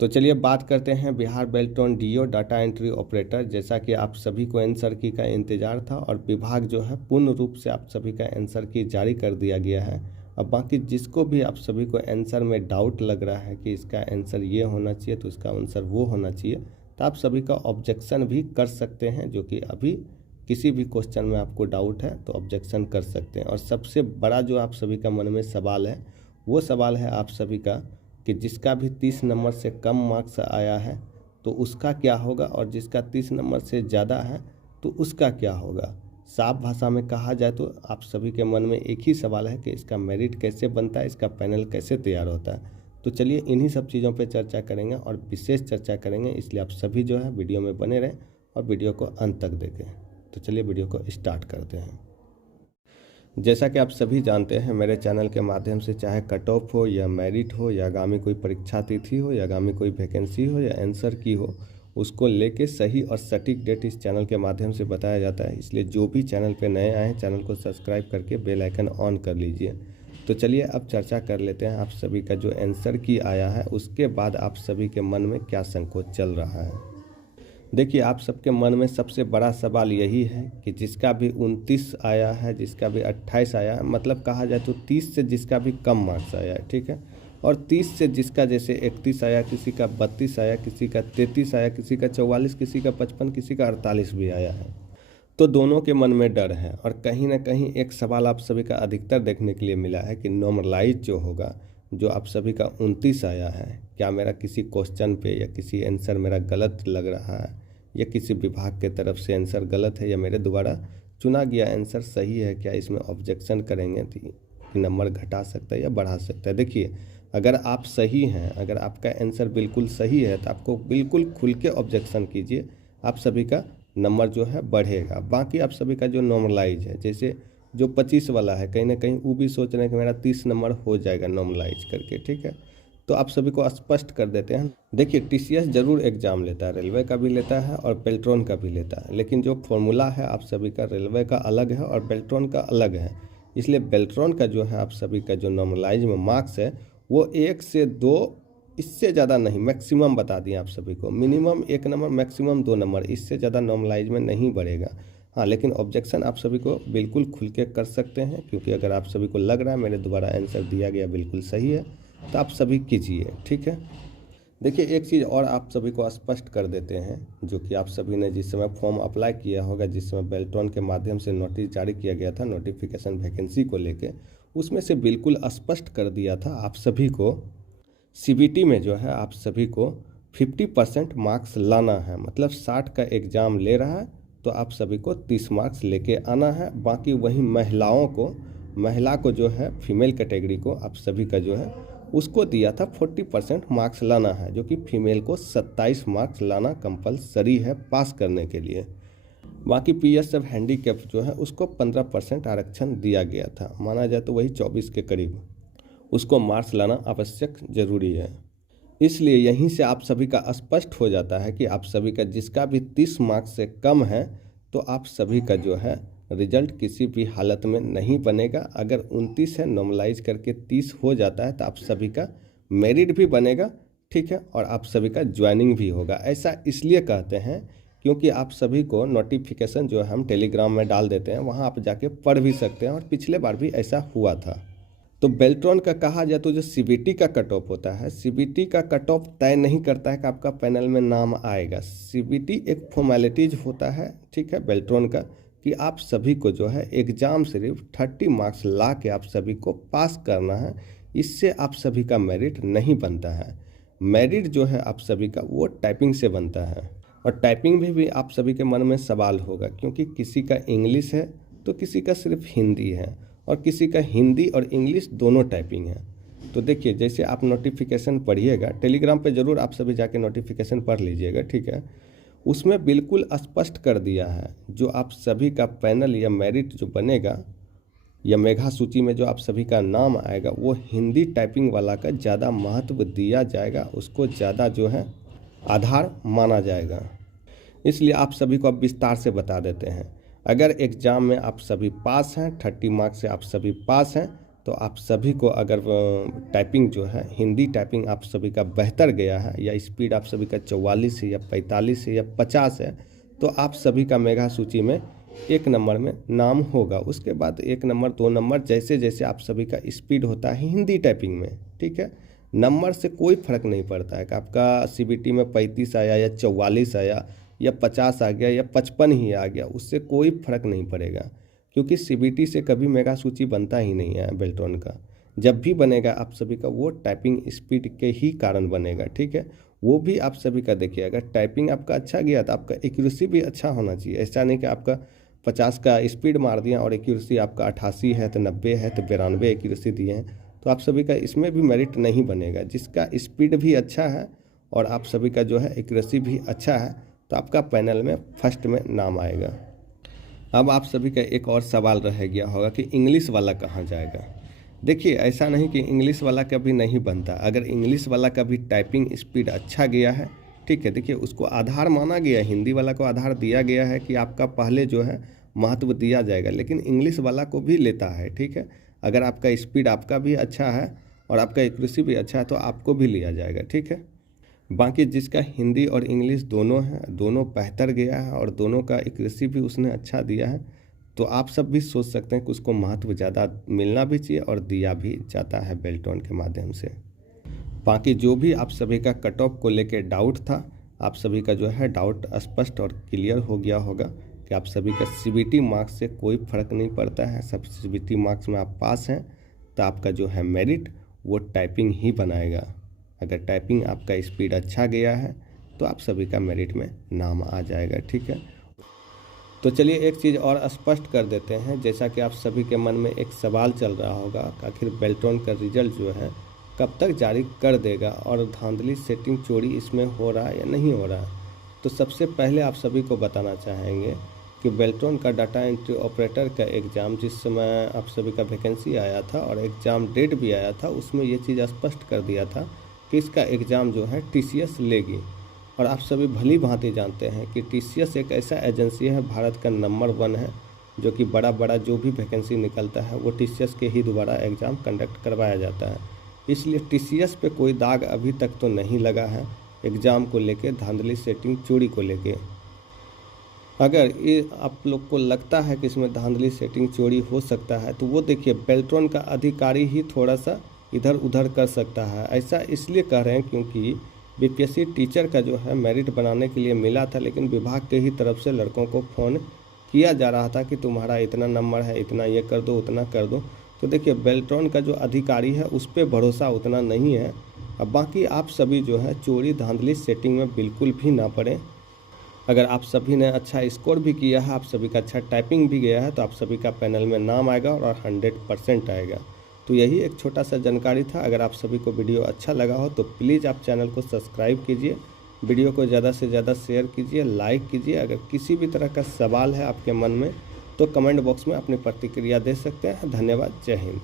तो चलिए बात करते हैं Bihar Beltron DEO data entry operator. जैसा कि आप सभी को आंसर की का इंतज़ार था और विभाग जो है पूर्ण रूप से आप सभी का आंसर की जारी कर दिया गया है। अब बाकी जिसको भी आप सभी को आंसर में डाउट लग रहा है कि इसका आंसर ये होना चाहिए तो इसका आंसर वो होना चाहिए, तो आप सभी का ऑब्जेक्शन भी कर सकते हैं। जो कि अभी किसी भी क्वेश्चन में आपको डाउट है तो ऑब्जेक्शन कर सकते हैं। और सबसे बड़ा जो आप सभी का मन में सवाल है वो सवाल है आप सभी का कि जिसका भी 30 नंबर से कम मार्क्स आया है तो उसका क्या होगा, और जिसका 30 नंबर से ज़्यादा है तो उसका क्या होगा। साफ भाषा में कहा जाए तो आप सभी के मन में एक ही सवाल है कि इसका मेरिट कैसे बनता है, इसका पैनल कैसे तैयार होता है। तो चलिए इन्हीं सब चीज़ों पे चर्चा करेंगे और विशेष चर्चा करेंगे, इसलिए आप सभी जो है वीडियो में बने रहें और वीडियो को अंत तक देखें। तो चलिए वीडियो को स्टार्ट करते हैं। जैसा कि आप सभी जानते हैं, मेरे चैनल के माध्यम से चाहे कट ऑफ हो या मेरिट हो या आगामी कोई परीक्षा तिथि हो या आगामी कोई वैकेंसी हो या आंसर की हो, उसको लेके सही और सटीक डेट इस चैनल के माध्यम से बताया जाता है। इसलिए जो भी चैनल पे नए आए हैं चैनल को सब्सक्राइब करके बेल आइकन ऑन कर लीजिए। तो चलिए अब चर्चा कर लेते हैं आप सभी का जो आंसर की आया है उसके बाद आप सभी के मन में क्या संकोच चल रहा है। देखिए, आप सबके मन में सबसे बड़ा सवाल यही है कि जिसका भी 29 आया है, जिसका भी 28 आया है, मतलब कहा जाए तो 30 से जिसका भी कम मार्क्स आया है, ठीक है, और 30 से जिसका जैसे 31 आया, किसी का 32 आया, किसी का 33 आया, किसी का 44, किसी का 55, किसी का 48 भी आया है, तो दोनों के मन में डर है। और कहीं ना कहीं एक सवाल आप सभी का अधिकतर देखने के लिए मिला है कि नॉर्मलाइज जो होगा, जो आप सभी का 29 आया है, क्या मेरा किसी क्वेश्चन पे या किसी आंसर मेरा गलत लग रहा है, या किसी विभाग के तरफ से आंसर गलत है, या मेरे द्वारा चुना गया आंसर सही है, क्या इसमें ऑब्जेक्शन करेंगे तो नंबर घटा सकता है या बढ़ा सकता है। देखिए, अगर आप सही हैं, अगर आपका आंसर बिल्कुल सही है तो आपको बिल्कुल खुल के ऑब्जेक्शन कीजिए, आप सभी का नंबर जो है बढ़ेगा। बाकी आप सभी का जो नॉर्मलाइज है, जैसे जो 25 वाला है, कहीं ना कहीं वो भी सोच रहे हैं कि मेरा 30 नंबर हो जाएगा नॉर्मलाइज करके, ठीक है, तो आप सभी को स्पष्ट कर देते हैं। देखिए, टीसीएस जरूर एग्जाम लेता है, रेलवे का भी लेता है और बेल्ट्रॉन का भी लेता है, लेकिन जो फॉर्मूला है आप सभी का रेलवे का अलग है और बेल्ट्रॉन का अलग है। इसलिए बेल्ट्रॉन का जो है आप सभी का जो नॉर्मलाइज में मार्क्स है वो 1 से 2, इससे ज़्यादा नहीं, मैक्सिमम बता दिए आप सभी को, मिनिमम 1 नंबर, मैक्सिमम 2 नंबर, इससे ज़्यादा नॉर्मलाइज में नहीं बढ़ेगा। हाँ, लेकिन ऑब्जेक्शन आप सभी को बिल्कुल खुल के कर सकते हैं, क्योंकि अगर आप सभी को लग रहा है मेरे द्वारा आंसर दिया गया बिल्कुल सही है तो आप सभी कीजिए, ठीक है। देखिए, एक चीज़ और आप सभी को स्पष्ट कर देते हैं, जो कि आप सभी ने जिस समय फॉर्म अप्लाई किया होगा, जिस समय बेल्ट्रॉन के माध्यम से नोटिस जारी किया गया था नोटिफिकेशन वैकेंसी को लेके, उसमें से बिल्कुल स्पष्ट कर दिया था आप सभी को सीबीटी में जो है आप सभी को 50% मार्क्स लाना है। मतलब 60 का एग्ज़ाम ले रहा है तो आप सभी को 30 मार्क्स लेके आना है। बाकी वही महिला को जो है, फीमेल कैटेगरी को आप सभी का जो है उसको दिया था 40% मार्क्स लाना है, जो कि फीमेल को 27 मार्क्स लाना कंपलसरी है पास करने के लिए। बाकी पीएसएफ हैंडीकैप जो है उसको 15% आरक्षण दिया गया था, माना जाए तो वही 24 के करीब, उसको मार्क्स लाना आवश्यक जरूरी है। इसलिए यहीं से आप सभी का स्पष्ट हो जाता है कि आप सभी का जिसका भी 30 मार्क्स से कम है तो आप सभी का जो है रिजल्ट किसी भी हालत में नहीं बनेगा। अगर 29 है, नॉर्मलाइज करके 30 हो जाता है तो आप सभी का मेरिट भी बनेगा, ठीक है, और आप सभी का ज्वाइनिंग भी होगा। ऐसा इसलिए कहते हैं क्योंकि आप सभी को नोटिफिकेशन जो है हम टेलीग्राम में डाल देते हैं, वहाँ आप जाके पढ़ भी सकते हैं, और पिछले बार भी ऐसा हुआ था। तो बेल्ट्रॉन का कहा जाए तो जो सीबीटी का कट ऑफ होता है, सीबीटी का कट ऑफ तय नहीं करता है कि आपका पैनल में नाम आएगा। सीबीटी एक फॉर्मेलिटीज होता है, ठीक है, बेल्ट्रॉन का, कि आप सभी को जो है एग्ज़ाम सिर्फ 30 मार्क्स ला के आप सभी को पास करना है। इससे आप सभी का मेरिट नहीं बनता है। मेरिट जो है आप सभी का वो टाइपिंग से बनता है, और टाइपिंग भी आप सभी के मन में सवाल होगा, क्योंकि किसी का इंग्लिश है तो किसी का सिर्फ हिंदी है, और किसी का हिंदी और इंग्लिश दोनों टाइपिंग है। तो देखिए, जैसे आप नोटिफिकेशन पढ़िएगा, टेलीग्राम पे ज़रूर आप सभी जाके नोटिफिकेशन पढ़ लीजिएगा, ठीक है, उसमें बिल्कुल स्पष्ट कर दिया है जो आप सभी का पैनल या मेरिट जो बनेगा या मेघा सूची में जो आप सभी का नाम आएगा, वो हिंदी टाइपिंग वाला का ज़्यादा महत्व दिया जाएगा, उसको ज़्यादा जो है आधार माना जाएगा। इसलिए आप सभी को अब विस्तार से बता देते हैं। अगर एग्ज़ाम में आप सभी पास हैं, 30 मार्क्स से आप सभी पास हैं, तो आप सभी को अगर टाइपिंग जो है हिंदी टाइपिंग आप सभी का बेहतर गया है या स्पीड आप सभी का 44 है या 45 है या 50 है तो आप सभी का मेगा सूची में 1 नंबर में नाम होगा। उसके बाद 1 नंबर 2 नंबर जैसे जैसे आप सभी का स्पीड होता है हिंदी टाइपिंग में, ठीक है। नंबर से कोई फ़र्क नहीं पड़ता है कि आपका CBT में 35 आया या 44 आया या 50 आ गया या 55 ही आ गया, उससे कोई फ़र्क नहीं पड़ेगा, क्योंकि CBT से कभी मेगा सूची बनता ही नहीं है बेल्ट्रॉन का। जब भी बनेगा आप सभी का वो टाइपिंग स्पीड के ही कारण बनेगा, ठीक है। वो भी आप सभी का देखिए, अगर टाइपिंग आपका अच्छा गया तो आपका एक्यूरेसी भी अच्छा होना चाहिए। ऐसा नहीं कि आपका 50 का स्पीड मार दिया और एक्यूरेसी आपका 88 है तो 90 है तो 92 एक्यूरेसी दिए हैं, तो आप सभी का इसमें भी मेरिट नहीं बनेगा। जिसका स्पीड भी अच्छा है और आप सभी का जो है एक्यूरेसी भी अच्छा है तो आपका पैनल में फर्स्ट में नाम आएगा। अब आप सभी का एक और सवाल रह गया होगा कि इंग्लिश वाला कहाँ जाएगा। देखिए, ऐसा नहीं कि इंग्लिश वाला कभी नहीं बनता। अगर इंग्लिश वाला का भी टाइपिंग स्पीड अच्छा गया है, ठीक है, देखिए उसको आधार माना गया है, हिंदी वाला को आधार दिया गया है कि आपका पहले जो है महत्व दिया जाएगा, लेकिन इंग्लिश वाला को भी लेता है, ठीक है। अगर आपका स्पीड आपका भी अच्छा है और आपका एक्यूरेसी भी अच्छा है तो आपको भी लिया जाएगा, ठीक है। बाकी जिसका हिंदी और इंग्लिश दोनों है, दोनों बेहतर गया है और दोनों का एक्यूरेसी भी उसने अच्छा दिया है, तो आप सब भी सोच सकते हैं कि उसको महत्व ज़्यादा मिलना भी चाहिए और दिया भी जाता है बेल्ट्रॉन के माध्यम से। बाकी जो भी आप सभी का कट ऑफ को लेके डाउट था, आप सभी का जो है डाउट स्पष्ट और क्लियर हो गया होगा कि आप सभी का CBT मार्क्स से कोई फ़र्क नहीं पड़ता है। सब CBT मार्क्स में आप पास हैं तो आपका जो है मेरिट वो टाइपिंग ही बनाएगा। अगर टाइपिंग आपका स्पीड अच्छा गया है तो आप सभी का मेरिट में नाम आ जाएगा, ठीक है। तो चलिए एक चीज़ और स्पष्ट कर देते हैं, जैसा कि आप सभी के मन में एक सवाल चल रहा होगा कि आखिर बेल्ट्रॉन का रिजल्ट जो है कब तक जारी कर देगा और धांधली सेटिंग चोरी इसमें हो रहा है या नहीं हो रहा है। तो सबसे पहले आप सभी को बताना चाहेंगे कि बेल्ट्रॉन का डाटा एंट्री ऑपरेटर का एग्ज़ाम जिस समय आप सभी का वैकेंसी आया था और एग्ज़ाम डेट भी आया था, उसमें ये चीज़ स्पष्ट कर दिया था कि इसका एग्ज़ाम जो है TCS लेगी। और आप सभी भली भांति जानते हैं कि TCS एक ऐसा एजेंसी है, भारत का नंबर 1 है, जो कि बड़ा जो भी वैकेंसी निकलता है वो TCS के ही द्वारा एग्ज़ाम कंडक्ट करवाया जाता है। इसलिए TCS पे कोई दाग अभी तक तो नहीं लगा है एग्ज़ाम को लेके, धांधली सेटिंग चोरी को लेके। अगर ये आप लोग को लगता है कि इसमें धांधली सेटिंग चोरी हो सकता है तो वो देखिए बेल्ट्रॉन का अधिकारी ही थोड़ा सा इधर उधर कर सकता है। ऐसा इसलिए कह रहे हैं क्योंकि BPSC टीचर का जो है मेरिट बनाने के लिए मिला था, लेकिन विभाग के ही तरफ से लड़कों को फ़ोन किया जा रहा था कि तुम्हारा इतना नंबर है, इतना ये कर दो, उतना कर दो। तो देखिए बेल्ट्रॉन का जो अधिकारी है उस पर भरोसा उतना नहीं है। अब बाकी आप सभी जो है चोरी धांधली सेटिंग में बिल्कुल भी ना पड़े। अगर आप सभी ने अच्छा स्कोर भी किया है, आप सभी का अच्छा टाइपिंग भी गया है, तो आप सभी का पैनल में नाम आएगा और 100% आएगा। तो यही एक छोटा सा जानकारी था। अगर आप सभी को वीडियो अच्छा लगा हो तो प्लीज़ आप चैनल को सब्सक्राइब कीजिए, वीडियो को ज़्यादा से ज़्यादा शेयर कीजिए, लाइक कीजिए। अगर किसी भी तरह का सवाल है आपके मन में तो कमेंट बॉक्स में अपनी प्रतिक्रिया दे सकते हैं। धन्यवाद, जय हिंद।